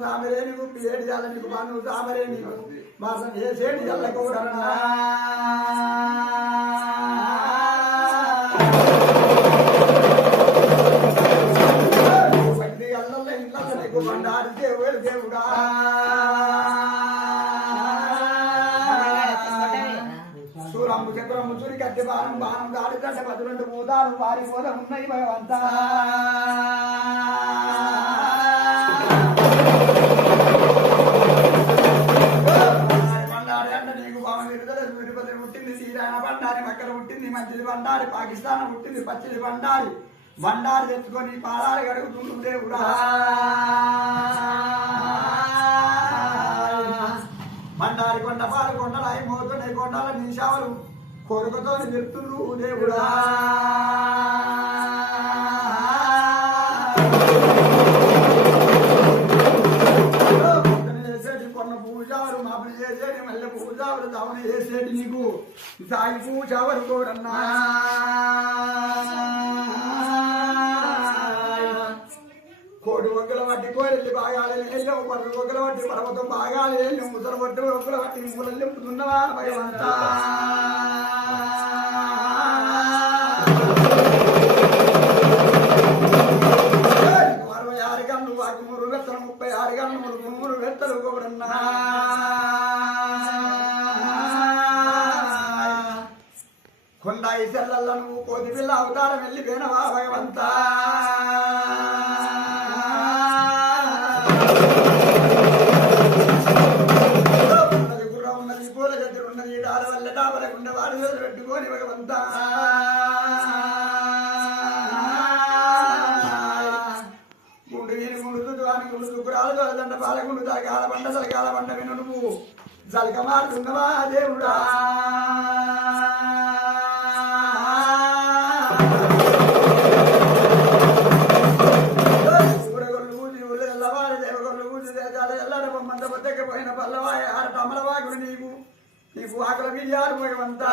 సామరే నీకు పిలేడి జాల నీకు బాను సామరే నీకు మాసం చేసేటి జల్ల కూరన్నా పట్టి అల్లల్ల ఇళ్ళల్ల నీకు బండారు దేవుడు దేవుడా సూరమ్ము చక్రము చురి కట్టి బాణం బాణం దాడి దండ బదులుండి మూదాలు వారి మూద ఉన్నాయి భగవంతా పుట్టింది శ్రీరాణ బండారి మక్కలు పుట్టింది మంచిది బండారి పాకిస్తాన్ పుట్టింది పచ్చిది బండారి బండారు తెచ్చుకొని పాదాలు గడుగుతుండు దేవుడా బండారి కొండ పాలు కొండలాయి మోతున్నాయి కొండల నిషాలు కొడుకుతో చెప్తుండ్రు దేవుడా పూజారు మాపులు చేసేటి మళ్ళీ పూజారు దవన చేసేటి నీకు సాయి పూజ వరకోరన్నా కోడి ఒక్కల వట్టి కోడెల్లి బాగాలి వెళ్ళావు పర్రు ఒక్కల వట్టి పర్వతం బాగాలి వెళ్ళావు ముసలు పట్టు ఒక్కల వట్టి ముసలు చెప్పుతున్నవా భగవంతా కొండాయి సెల్లల్ల నువ్వు కోతి పిల్ల అవతారం వెళ్ళిపోయినవా భగవంతా ఉన్నది గుర్రం ఉన్నది పూల గద్దరు ఉన్నది డాల వల్ల డాబలకుండ వాడి పెట్టుకొని భగవంతా గుండు వీని గుండు అని గుండు దుకురాలు దండ పాలగుండు తలకాల బండ తలకాల బండ విను నువ్వు జలక మారుతున్నవా దేవుడా పోయిన పల్లవాయ ఆడ తమలవాకుడు నీకు ఆకల బియ్యాలు భగవంతా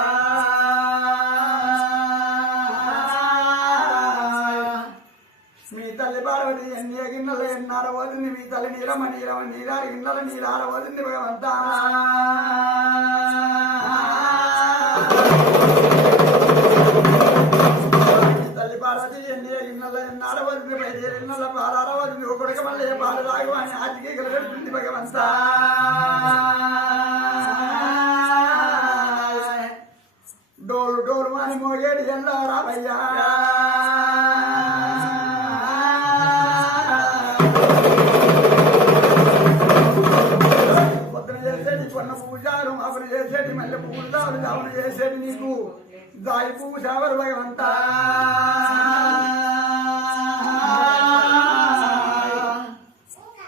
మీ తల్లి పార్వతి ఎన్ని గిన్నెల ఎన్నార వదింది మీ తల్లి నీరమ నీరమ నీరారి గిన్నెల నీరార వదింది భగవంతా తల్లి పార్వతి ఎన్ని గిన్నెల ఎన్నార వదింది పైదే గిన్నెల పాలార వదింది ఒకడికి మళ్ళీ పాలు రాగు అని ఆటికి గెలుతుంది భగవంతా డోలు డోలు అని మోగేడు ఎల్లారా భయ్యా పొద్దున చేసేటి కొన్న పూజారు అప్పుడు చేసేటి మళ్ళీ పూజారు దావులు చేసేటి నీకు దాయి పూజ ఎవరు భగవంతా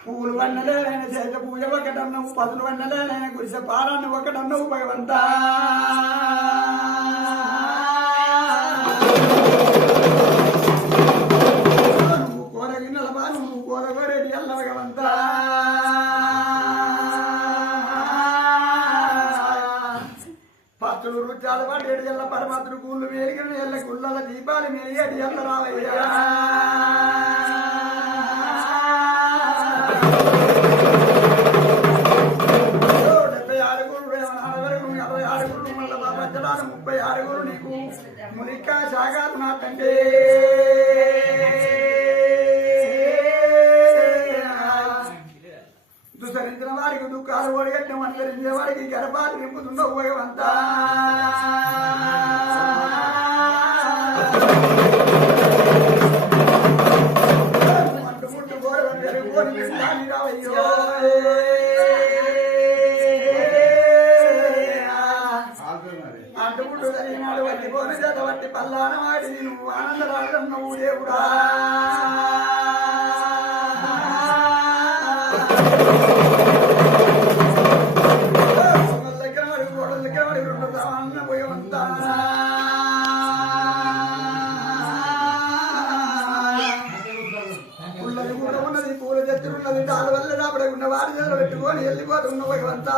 పూలు వన్నలేన చేత పూజ ఒకటన్నవు పదులు వన్నలేన గురిసె పారాన్ని ఒకటన్నవు భగవంతా నువ్వు కూర గిన్నెల బాను నువ్వు కూర కోరేటి అల్ల భగవంతా పత్తులు రుచాలు పడేటి ఎల్ల పరమాత్రుడు కూళ్ళు మేలిగిన ఎల్ల గుళ్ళల దీపాలు మెలిగేటి ఎల్ల రావయ్యా ముప్పై ఆరుగురు నీకు మునికా సాగారు నా తండ్రి దుసరించిన వారికి దుఃఖాలు ఓడిగట్టిన అనుసరించే వారికి గర్భాలు నింపుతుండవు భగవంతా మంటు ముట్టు గోడలు జరుగుకొని రావయ్యో అంటుముట్టు కలిగినాడు వట్టి పోని చేత వట్టి పల్లాన వాడి నువ్వు ఆనందరాడన్నావు దేవుడా దగ్గర వాడి గోడల దగ్గర వాడి అన్న భగవంతా ఉన్నది కూడా ఉన్నది పూల చెట్టు ఉన్నది దాని వల్ల రాబడకుండా వాడి చేతులు పెట్టుకొని వెళ్ళిపోతున్న భగవంతా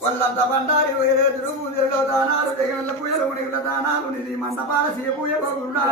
వాళ్ళంతా బండారి ఎదురు పూజలో దానాలు జగన్ల పూజలు ఉడిగిన దానాలు నిధి మండపాల సీయ పూజ బాగుండా